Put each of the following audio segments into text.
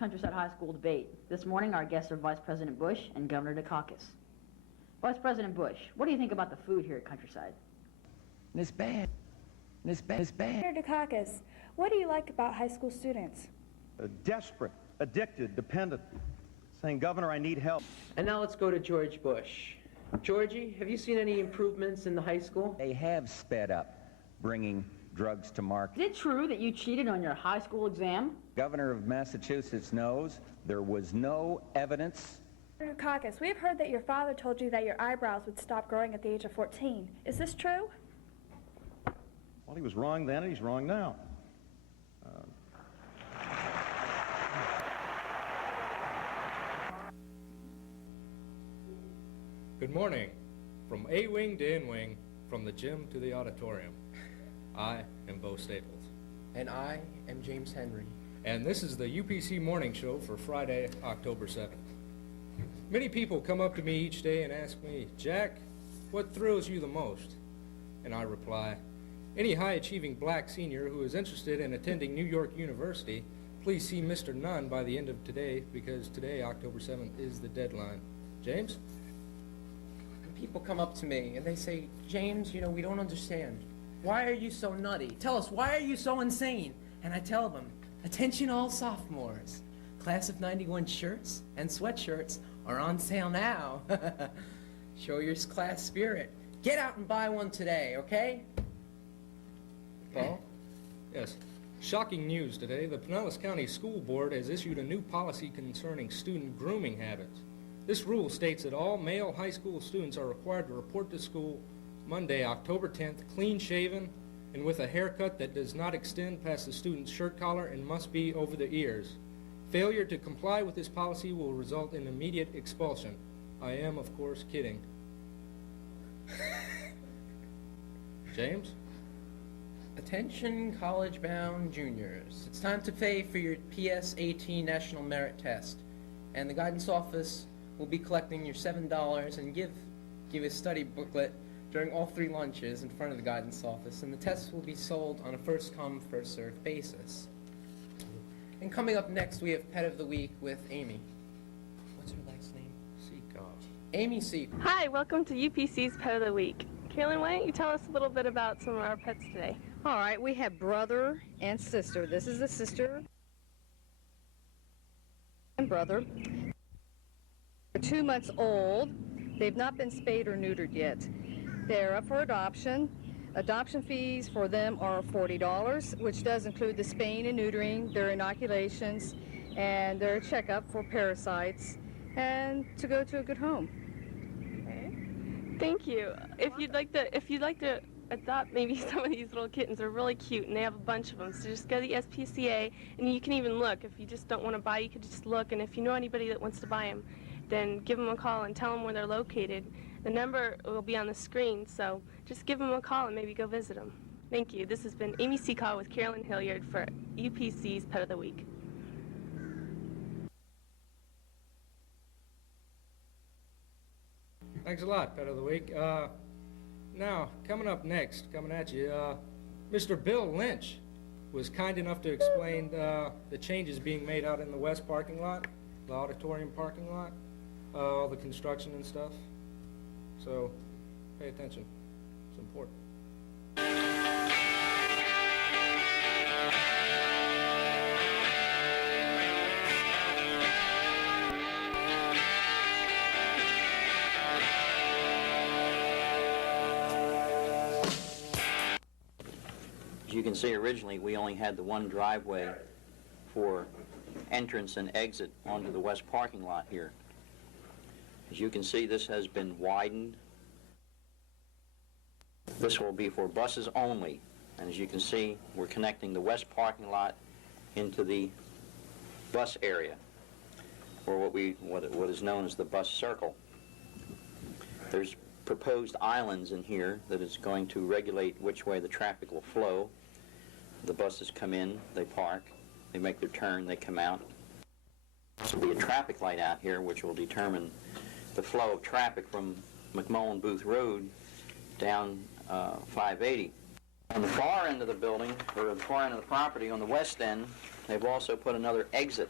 Countryside High School debate. This morning, our guests are Vice President Bush and Governor Dukakis. Vice President Bush, what do you think about the food here at Countryside? It's bad. It's bad. It's bad. Governor Dukakis, what do you like about high school students? Desperate, addicted, dependent, saying, Governor, I need help. And now let's go to George Bush. Georgie, have you seen any improvements in the high school? They have sped up bringing drugs to market. Is it true that you cheated on your high school exam? Governor of Massachusetts knows there was no evidence. Governor Dukakis, we have heard that your father told you that your eyebrows would stop growing at the age of 14. Is this true? Well, he was wrong then and he's wrong now. Good morning. From A-wing to N-wing, from the gym to the auditorium. I am Bo Staples. And I am James Henry. And this is the UPC Morning Show for Friday, October 7th. Many people come up to me each day and ask me, Jack, what thrills you the most? And I reply, any high-achieving black senior who is interested in attending New York University, please see Mr. Nunn by the end of today, because today, October 7th, is the deadline. James? People come up to me and they say, James, you know, we don't understand. Why are you so nutty? Tell us, why are you so insane? And I tell them, attention all sophomores. Class of 91 shirts and sweatshirts are on sale now. Show your class spirit. Get out and buy one today, okay? Paul? Yes. Shocking news today. The Pinellas County School Board has issued a new policy concerning student grooming habits. This rule states that all male high school students are required to report to school Monday, October 10th, clean-shaven and with a haircut that does not extend past the student's shirt collar and must be over the ears. Failure to comply with this policy will result in immediate expulsion. I am, of course, kidding. James? Attention college-bound juniors. It's time to pay for your PS-18 National Merit Test. And the guidance office will be collecting your $7 and give a study booklet during all 3 lunches in front of the guidance office, and the tests will be sold on a first-come, first-served basis. And coming up next, we have Pet of the Week with Amy. What's her last name? Seacock. Amy Seacock. Hi, welcome to UPC's Pet of the Week. Carolyn, why don't you tell us a little bit about some of our pets today? All right, we have brother and sister. This is the sister and brother. They're 2 months old. They've not been spayed or neutered yet. They're up for adoption. Adoption fees for them are $40, which does include the spaying and neutering, their inoculations, and their checkup for parasites, and to go to a good home. Okay. Thank you. If you'd like to adopt maybe some of these little kittens, they're really cute, and they have a bunch of them. So just go to the SPCA, and you can even look. If you just don't want to buy, you could just look, and if you know anybody that wants to buy them, then give them a call and tell them where they're located. The number will be on the screen, so just give them a call and maybe go visit them. Thank you. This has been Amy Seacaw with Carolyn Hilliard for UPC's Pet of the Week. Thanks a lot, Pet of the Week. Now, coming up next, coming at you, Mr. Bill Lynch was kind enough to explain the changes being made out in the west parking lot, the auditorium parking lot, all the construction and stuff. So, pay attention. It's important. As you can see, originally we only had the one driveway for entrance and exit onto the west parking lot here. As you can see, this has been widened. This will be for buses only. And as you can see, we're connecting the west parking lot into the bus area, or what is known as the bus circle. There's proposed islands in here that is going to regulate which way the traffic will flow. The buses come in, they park, they make their turn, they come out. There will be a traffic light out here which will determine the flow of traffic from McMullen Booth Road down 580. On the far end of the building, or the far end of the property, on the west end, they've also put another exit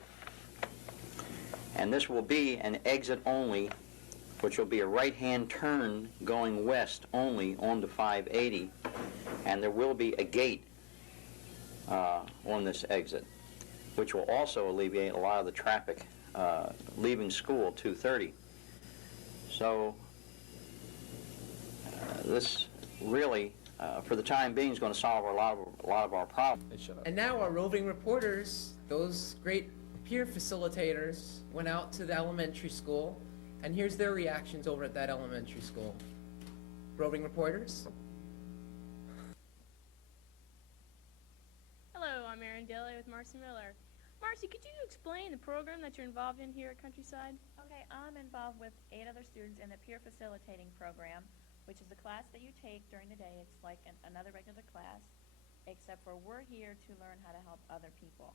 And this will be an exit only, which will be a right-hand turn going west only onto 580. And there will be a gate on this exit, which will also alleviate a lot of the traffic leaving school at 2:30. So this really, for the time being, is going to solve a lot of our problems. And now our roving reporters, those great peer facilitators, went out to the elementary school, and here's their reactions over at that elementary school. Roving reporters? Hello, I'm Erin Daly with Marcy Miller. Marcy, could you explain the program that you're involved in here at Countryside? Okay, I'm involved with 8 other students in the peer facilitating program, which is a class that you take during the day. It's like another regular class, except for we're here to learn how to help other people.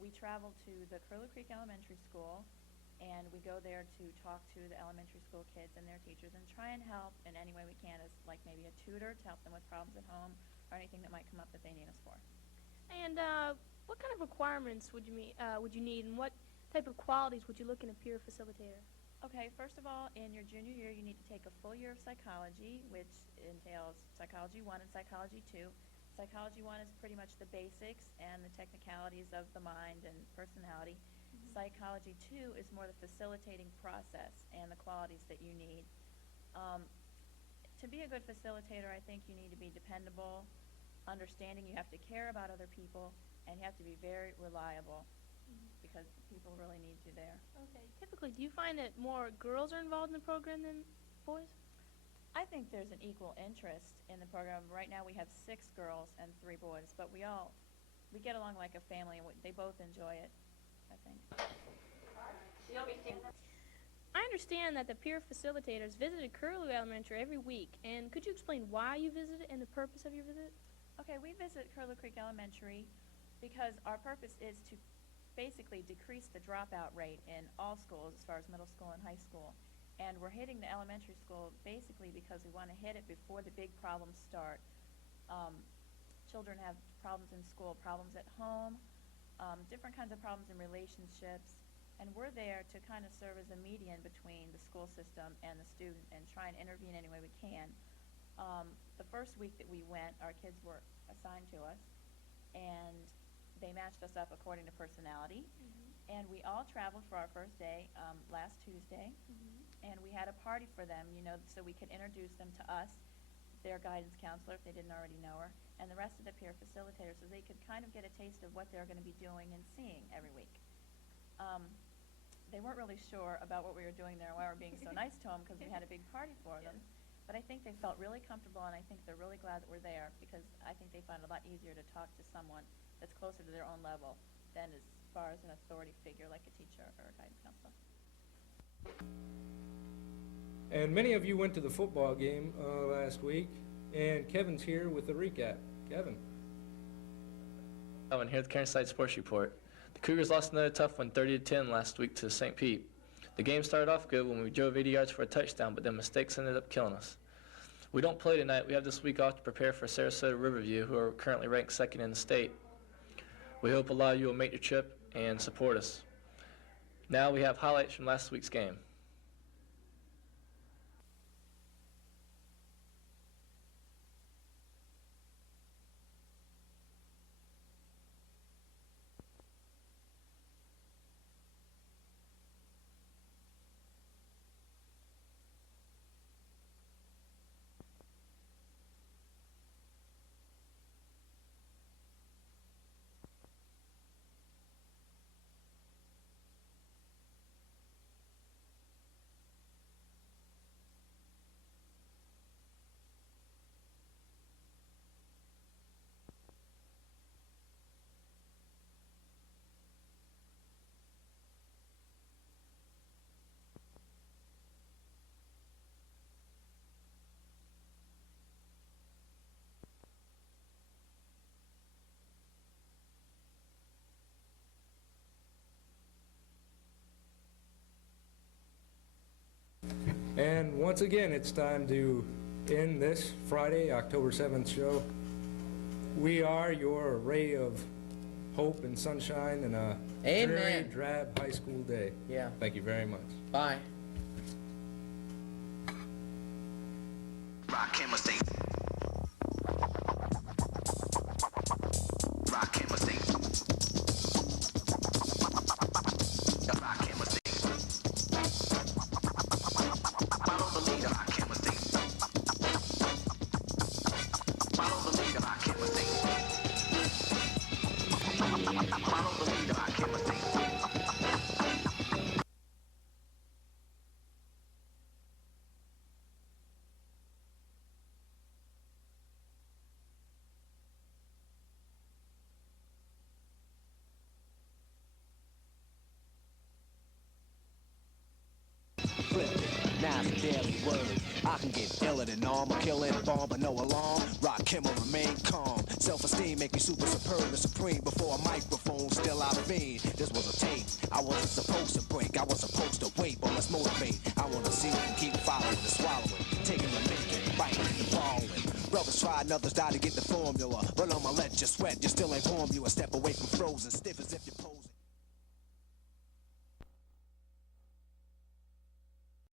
We travel to the Curlew Creek Elementary School, and we go there to talk to the elementary school kids and their teachers and try and help in any way we can, as like maybe a tutor to help them with problems at home or anything that might come up that they need us for. And what kind of requirements would you need, and what type of qualities would you look in a peer facilitator? Okay, first of all, in your junior year, you need to take a full year of psychology, which entails Psychology 1 and Psychology 2. Psychology 1 is pretty much the basics and the technicalities of the mind and personality. Psychology 2 is more the facilitating process and the qualities that you need. To be a good facilitator, I think you need to be dependable, understanding you have to care about other people, and you have to be very reliable because people really need you there. Okay. Typically, do you find that more girls are involved in the program than boys? I think there's an equal interest in the program. Right now we have 6 girls and 3 boys, but we get along like a family, and they both enjoy it, I think. I understand that the peer facilitators visited Curlew Elementary every week, and could you explain why you visited and the purpose of your visit? Okay, we visit Curlew Creek Elementary because our purpose is to basically decrease the dropout rate in all schools as far as middle school and high school. And we're hitting the elementary school basically because we want to hit it before the big problems start. Children have problems in school, problems at home, different kinds of problems in relationships, and we're there to kind of serve as a median between the school system and the student and try and intervene any way we can. The first week that we went, our kids were assigned to us, and they matched us up according to personality. And we all traveled for our first day last Tuesday, and we had a party for them, so we could introduce them to us, their guidance counselor if they didn't already know her, and the rest of the peer facilitators, so they could kind of get a taste of what they're going to be doing and seeing every week. They weren't really sure about what we were doing there and why we were being so nice to them because we had a big party for them. But I think they felt really comfortable, and I think they're really glad that we're there because I think they find it a lot easier to talk to someone that's closer to their own level than as far as an authority figure like a teacher or a guidance counselor. And many of you went to the football game last week, and Kevin's here with the recap. Kevin. Kevin here with Countryside Sports Report. The Cougars lost another tough one, 30-10 last week to St. Pete. The game started off good when we drove 80 yards for a touchdown, but then mistakes ended up killing us. We don't play tonight. We have this week off to prepare for Sarasota Riverview, who are currently ranked 2nd in the state. We hope a lot of you will make your trip and support us. Now we have highlights from last week's game. And once again, it's time to end this Friday, October 7th show. We are your ray of hope and sunshine and a Amen. dreary, drab high school day. Yeah. Thank you very much. Bye. Rock chemistry. Rock chemistry. Rock chemistry. Follow the leader. Rock chemistry. Follow the leader. Rock chemistry. Follow the leader. Rock chemistry. Now it's a daily word. I can get iller than normal, killing bomb, but no alarm. Rock him or remain calm. Self-esteem make me super superb and supreme. Before a microphone, still I fiend. This was a tape. I wasn't supposed to break. I was supposed to wait, but let's motivate. I want to see and keep following and swallowing, taking and making, biting and following. Brothers tried and others died to get the formula, but I'ma let you sweat. You still ain't warm. You a step away from frozen, stiff as if you.